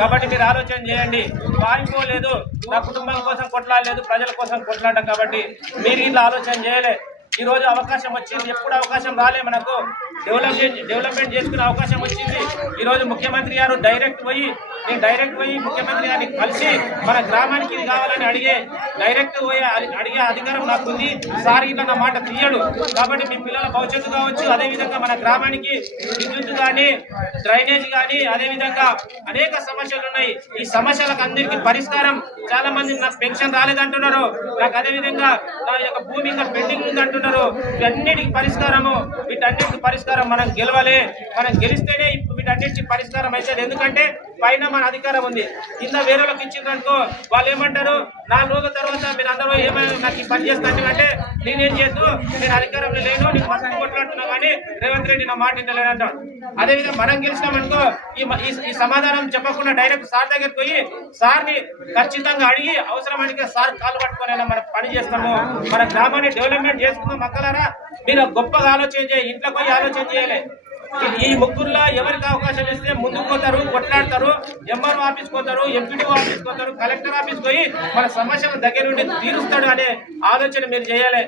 కాబట్టి మీరు ఆలోచన చేయండి. పారిపోలేదు, నా కుటుంబం కోసం కొట్లాడలేదు, ప్రజల కోసం కొట్లాడడం. కాబట్టి మీరు ఇట్లా ఆలోచన చేయలే. ఈ రోజు అవకాశం వచ్చింది, ఎప్పుడు అవకాశం రాలే మనకు. డెవలప్మెంట్ చేసుకునే అవకాశం వచ్చింది. ఈ రోజు ముఖ్యమంత్రి గారు డైరెక్ట్ పోయి ముఖ్యమంత్రి గారిని కలిసి మన గ్రామానికి ఇది కావాలని డైరెక్ట్ పోయి అడిగే అధికారం నాకు ఉంది. సార్ ఇట్లా నా మాట తీయడు. కాబట్టి మీ పిల్లల భవిష్యత్తు కావచ్చు, అదేవిధంగా మన గ్రామానికి విద్యుత్ కానీ, డ్రైనేజ్ కానీ, అదేవిధంగా అనేక సమస్యలు ఉన్నాయి. ఈ సమస్యలకు అందరికీ పరిష్కారం. చాలా మంది నాకు పెన్షన్ రాలేదంటున్నారు, నాకు అదేవిధంగా నా యొక్క భూమి ఇంకా పెండింగ్ ఉందంటున్నారు. వీటన్నిటికి పరిష్కారం మనం గెలవాలి. మనం గెలిస్తేనే వీటన్నిటికి పరిష్కారం అవుతుంది. ఎందుకంటే పైన మన అధికారం ఉంది, కింద వేరేలకు ఇచ్చిందనుకో వాళ్ళు ఏమంటారు, 4 రోజుల తర్వాత మీరు అందరూ ఏమైనా నాకు ఈ పని చేస్తాను అంటే నేనేం చేద్దు, నేను అధికారంలో లేను, నేను మస్తు కొట్లాడుతున్నా కానీ రేవంత్ రెడ్డి నా మాట వినలేనంటాడు. అదేవిధంగా మనం గెలిచినామనుకో ఈ సమాధానం చెప్పకుండా డైరెక్ట్ సార్ దగ్గరికి పోయి సార్ని ఖచ్చితంగా అడిగి అవసరమైతే సార్ కాలు పట్టుకొని మనం పని చేస్తాము, మన గ్రామాన్ని డెవలప్మెంట్ చేసుకుందాం. మక్కలారా మీరు గొప్పగా ఆలోచన చేయాలి, ఇంట్లో పోయి ఆలోచన చేయాలి. ఈ ముగ్గురులో ఎవరికి అవకాశం ఇస్తే ముందుకు పోతారు, కొట్లాడతారు, ఎంఆర్ఓ ఆఫీస్ పోతారు, ఎంపీడీఓ ఆఫీస్ పోతారు, కలెక్టర్ ఆఫీస్ పోయి మన సమస్యల దగ్గర నుండి తీరుస్తాడు అనే ఆలోచన మీరు చేయాలి.